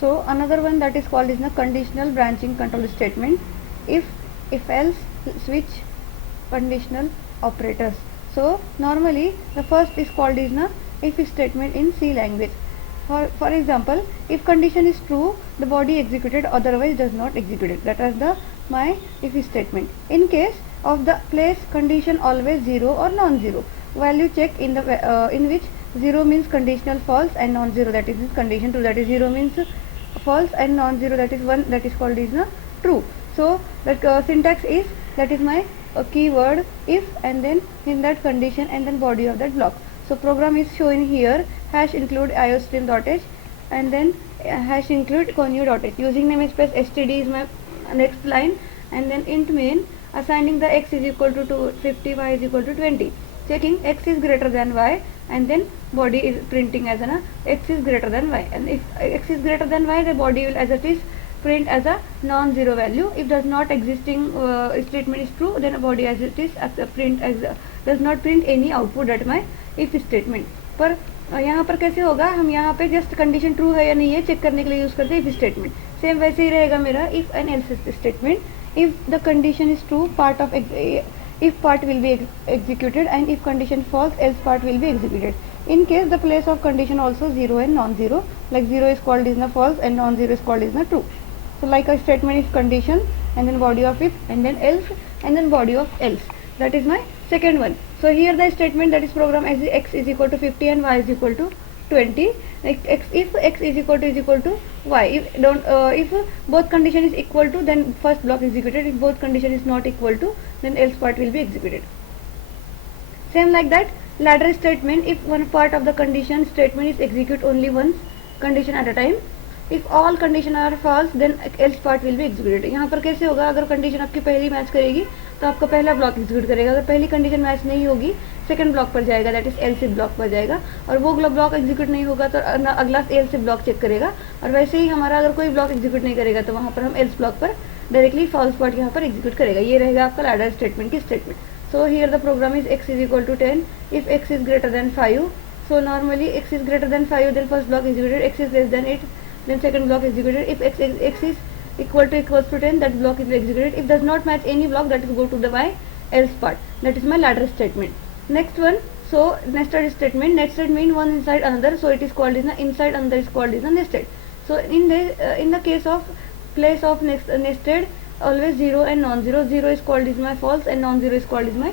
So another one that is called is the conditional branching control statement. If else, switch, conditional operators. So normally the first is called is the if statement in C language. For example, if condition is true, the body executed, otherwise does not execute it. That is the my if statement. In case of the place condition always 0 or non-zero, value check in the in which 0 means conditional false and non-zero that is condition true, that is 0 means false and non-zero that is 1, that is called is true. So that syntax is, that is my keyword if and then in that condition and then body of that block. So program is showing here hash include iostream.h and then hash include connew.h. Using namespace std is my next line, and then int main assigning the x is equal to 50, y is equal to 20, checking x is greater than y, and then body is printing as an x is greater than y, and if x is greater than y, the body will as it is print as a non-zero value. If does not existing statement is true, then a body as it is as a print as does not print any output. that my if statement. पर यहाँ पर कैसे होगा, हम यहाँ पे just condition true है या नहीं है चेक करने के लिए यूज करते हैं इफ स्टेटमेंट. सेम वैसे ही रहेगा मेरा if and else statement. If the condition is true, part of if part will be executed, and if condition false, else part will be executed. In case the place of condition also 0 and non-zero, like 0 is called is the false and non-zero is called is the true. So like a statement is condition and then body of if and then else and then body of else. That is my second one. So here the statement that is program as x is equal to 50 and y is equal to 20. Like if x is equal to y, if both condition is equal to, then first block executed. If both condition is not equal to, then else part will be executed. Same like that ladder statement. If one part of the condition statement is execute only once condition at a time. If all condition are false, then else part will be executed. यहाँ पर कैसे होगा, अगर condition आपकी पहली match करेगी तो आपका पहला ब्लॉक एग्जीक्यूट करेगा. अगर पहली कंडीशन मैच नहीं होगी सेकंड ब्लॉक पर जाएगा, दैट इज एल्स ब्लॉक पर जाएगा, और वो ब्लॉक एग्जीक्यूट नहीं होगा तो अगला एल्स ब्लॉक चेक करेगा. और वैसे ही हमारा अगर कोई ब्लॉक एग्जीक्यूट नहीं करेगा तो वहाँ पर हम एल्स ब्लॉक पर डायरेक्टली फॉल्स पार्ट यहाँ पर एग्जीक्यूट करेगा. ये रहेगा आपका लैडर स्टेटमेंट की statement. So here the program is x is equal to 10 if x is greater than 5. So normally x is greater than 5, then first block executed. x is less than 8, then second block executed. If x is equal to equals to 10, that block is executed. If does not match any block, that is go to the y else part. That is my ladder statement. Next one, so nested statement. Nested mean one inside another, so it is called is the inside, another is called is the nested. So in the case of place of nested, always 0 and non-zero. 0 is called is my false and non-zero is called is my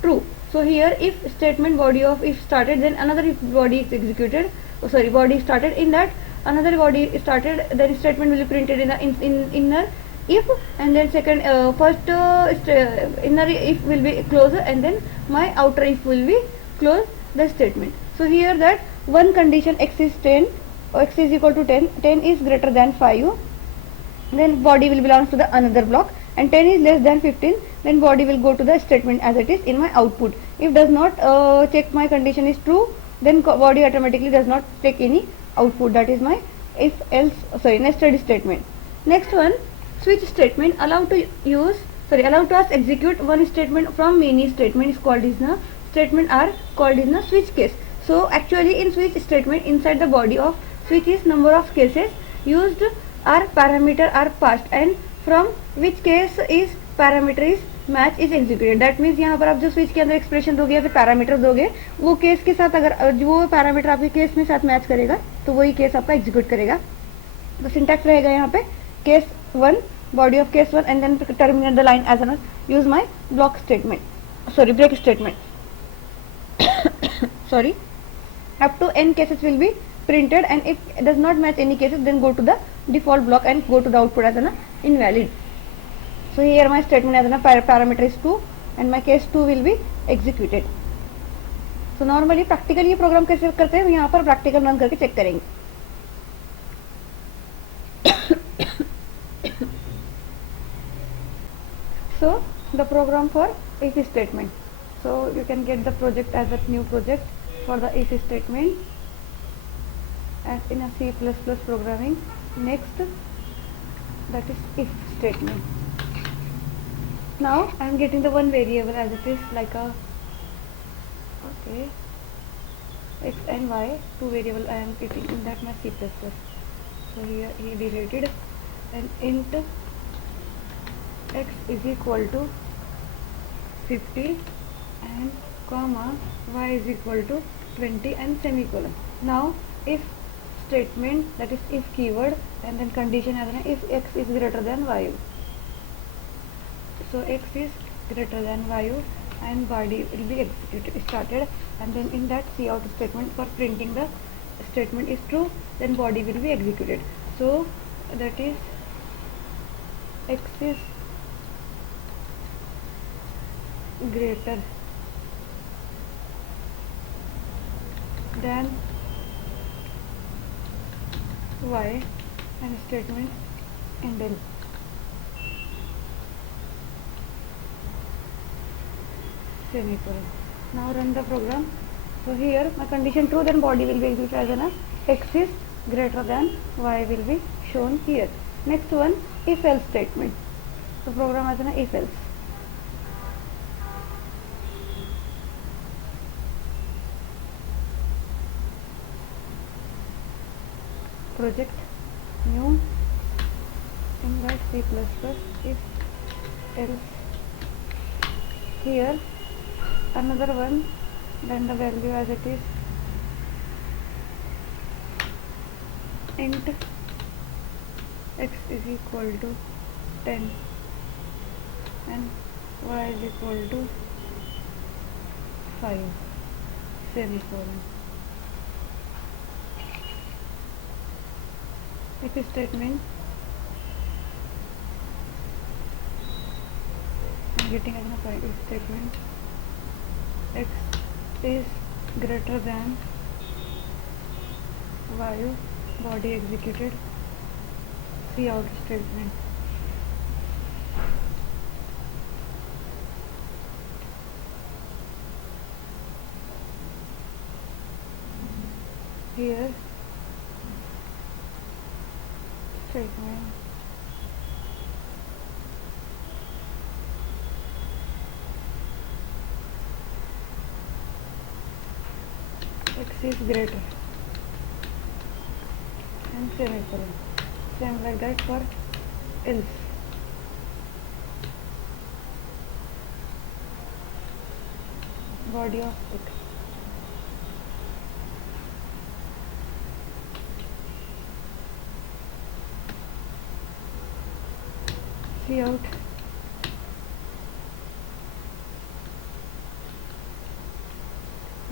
true. So here if statement body of if started, then another if body is executed. Body started. In that another body started, then statement will be printed in the inner if, and then second first inner if will be closer, and then my outer if will be close the statement. So here that one condition x is 10, x is equal to 10, 10 is greater than 5, then body will belongs to the another block, and 10 is less than 15, then body will go to the statement as it is in my output. If does not check my condition is true, then body automatically does not take any output. That is my if else nested statement. Next one, switch statement. Allow to us execute one statement from many statement is called is the statement are called in the switch case. So actually in switch statement, inside the body of switch is number of cases used are parameter are passed, and from which case is parameter is match is executed. That means यहाँ पर आप जो switch के अंदर expression दोगे या फिर parameter दोगे, वो केस के साथ अगर वो पैरामीटर आपके केस में साथ मैच करेगा तो वही केस आपका एग्जीक्यूट करेगा. तो सिंटैक्स रहेगा यहाँ पे case 1, body of case 1, and then terminate the line as an use my block statement, break statement. Up to n cases will be printed, and if it does not match any cases, then go to the default block and go to the output as an invalid. So here my statement as a parameter is 2 and my case 2 will be executed. So normally practically ये programme कैसे करते हैं, यहाँ पर practical run करके check करेंगे. So the program for if statement. So you can get the project as a new project for the if statement as in a C++ programming. Next, that is if statement. Now I am getting the one variable as it is like a x and y, two variable I am getting in that my C++. So here he deleted an int x is equal to 50 and comma y is equal to 20 and semicolon. Now if statement, that is if keyword, and then condition as an if x is greater than y. So x is greater than y and body will be executed started, and then in that cout statement for printing the statement is true, then body will be executed. So that is x is greater than y and statement ended. Semicolon. Now run the program. So here my condition true, then body will be executed as an x is greater than y will be shown here. Next one, if else statement. So program as an if else. Project new in that C++ if else. Here another one, then the value as it is int x is equal to 10 and y is equal to 5 semicolon. If statement, I am getting as a point if statement x is greater than y, body executed cout statement. Here statement x is greater and semicolon. Same like that for else. Body of x. Cout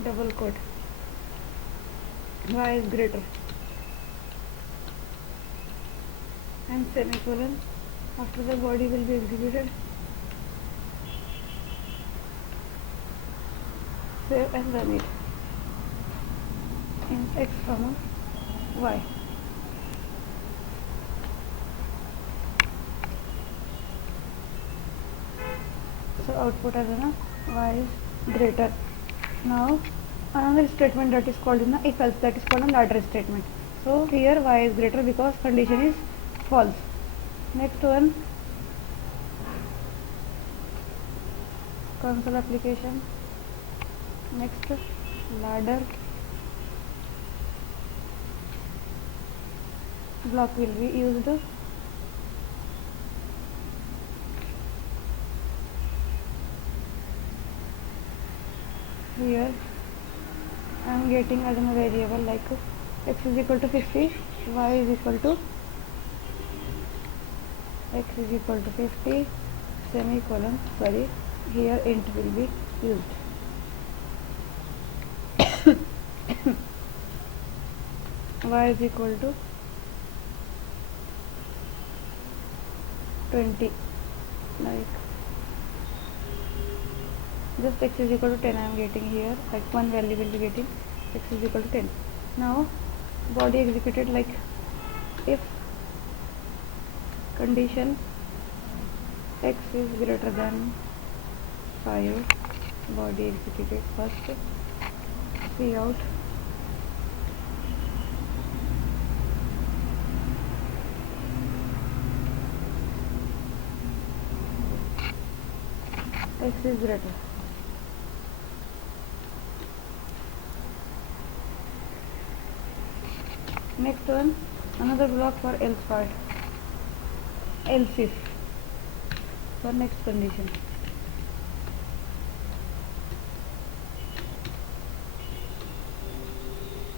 double quote y is greater and semicolon. After the body will be executed. Save and run it in x comma y. So output as y is greater. Now another statement that is called in the if else, that is called an ladder statement. So here y is greater because condition is false. Next one, console application. Next, ladder block will be used. Here I am getting as a variable like x is equal to 50, y is equal to x is equal to 50 semicolon, sorry, here int will be used. Y is equal to 20, like just x is equal to 10 I am getting here, like one value will be getting x is equal to 10. Now body executed like if condition x is greater than 5, body executed first cout x is greater. Next one, Another block for else part, else if, for next condition.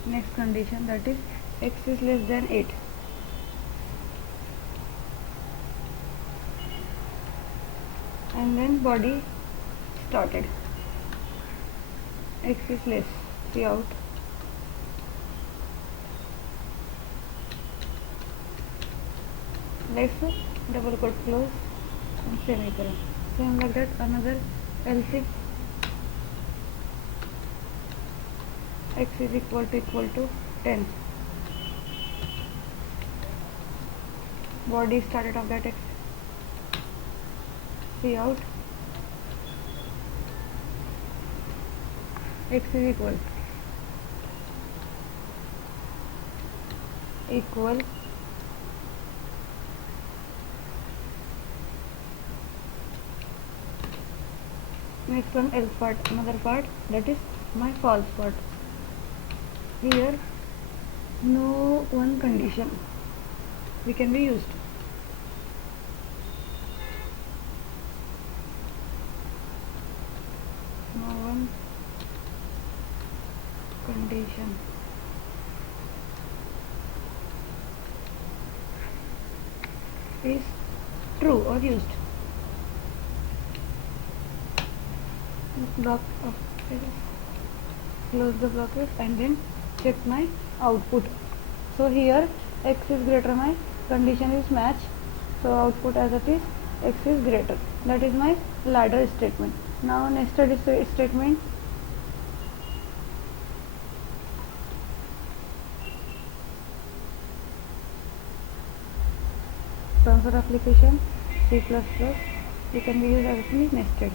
Next condition, that is x is less than 8. And then body started. X is less, see out. Let's double quote close and semicolon. Same like that, another else if x is equal to 10. Body started of that x, see out. X is equal next one else part, another part, that is my false part. Here no one condition we can be used. No one condition is true or used. Block of close the blockage and then check my output. So here x is greater, my condition is match, so output as it is x is greater. That is my ladder statement. Now nested statement. Transfer application C++, you can be used as nested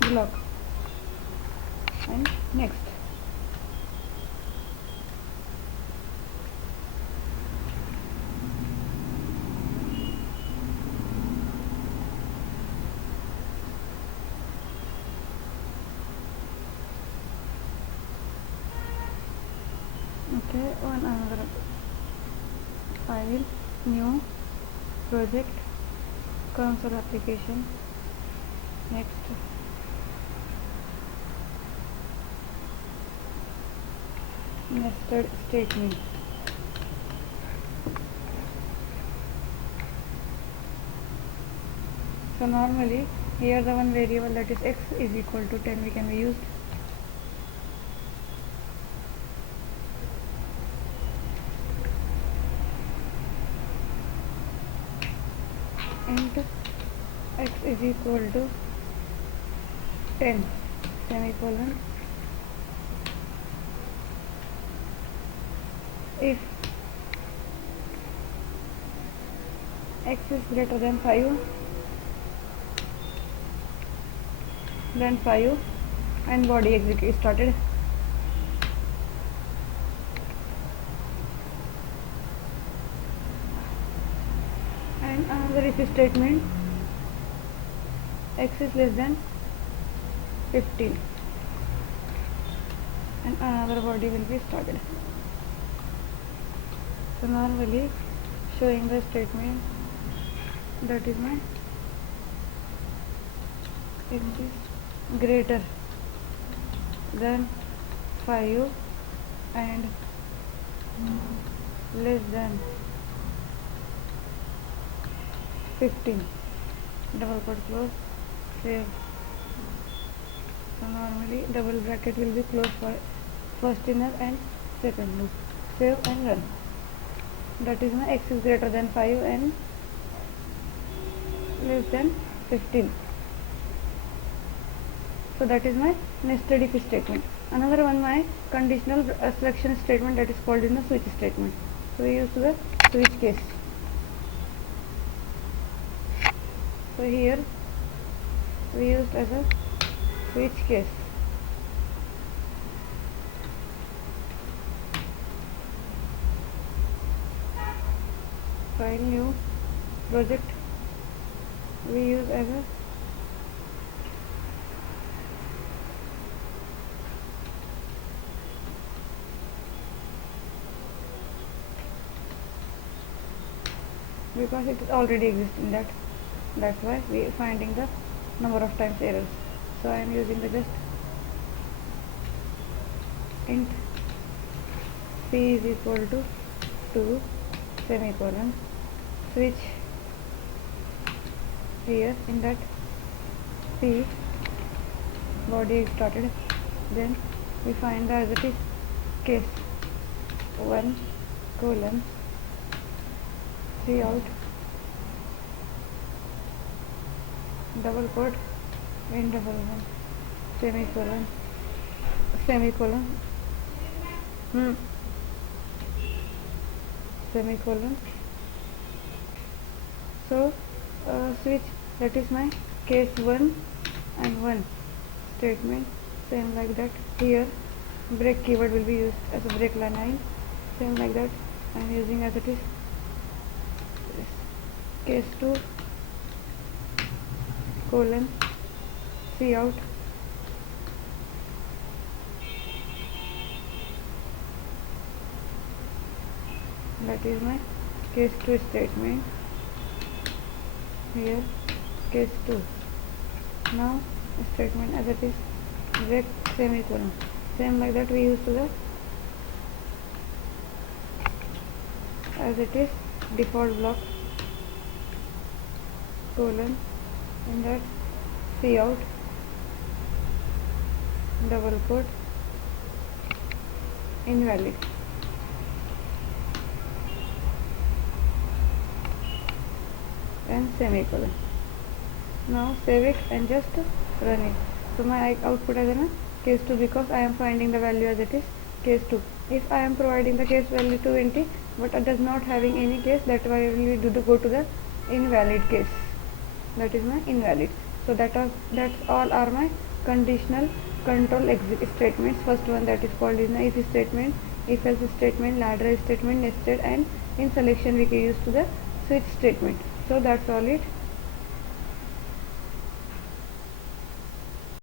block. And next, okay, on another file, new project, console application. Next, nested statement. So normally here the one variable, that is x is equal to 10, we can be used. And x is equal to 10 semicolon. If x is greater than 5 and body execute started. And another if statement, x is less than 15 and another body will be started. So normally showing the statement, that is my x is greater than 5 and less than 15, double quote close, save. So normally double bracket will be closed for first inner and second loop. Save and run. That is my x is greater than 5 and less than 15. So that is my nested if statement. Another one, my conditional selection statement, that is called in the switch statement. So we use the switch case. So here we used as a switch case. File new project, we use as a because it already exists in that. That's why we are finding the number of times errors. So I am using the just int c is equal to 2 semicolon, switch here in that c body is started, then we find the as it is case 1 colon c out double quote in double one semicolon semicolon semicolon. So switch, that is my case 1 and 1 statement, same like that. Here break keyword will be used as a break line, same like that. I am using as it is case 2 colon c out that is my case 2 statement. Here case 2, now statement as it is break semicolon, same like that we use to the as it is default block colon and that c out double quote invalid. And semicolon. Now save it and just run it. So my output as a case 2 because I am finding the value as it is case 2. If I am providing the case value 20 but it does not having any case, that why I will go to the invalid case. That is my invalid. So that's all are my conditional control statements. First one that is called is the if statement, if else statement, ladder statement, nested, and in selection we can use to the switch statement. So that's all it.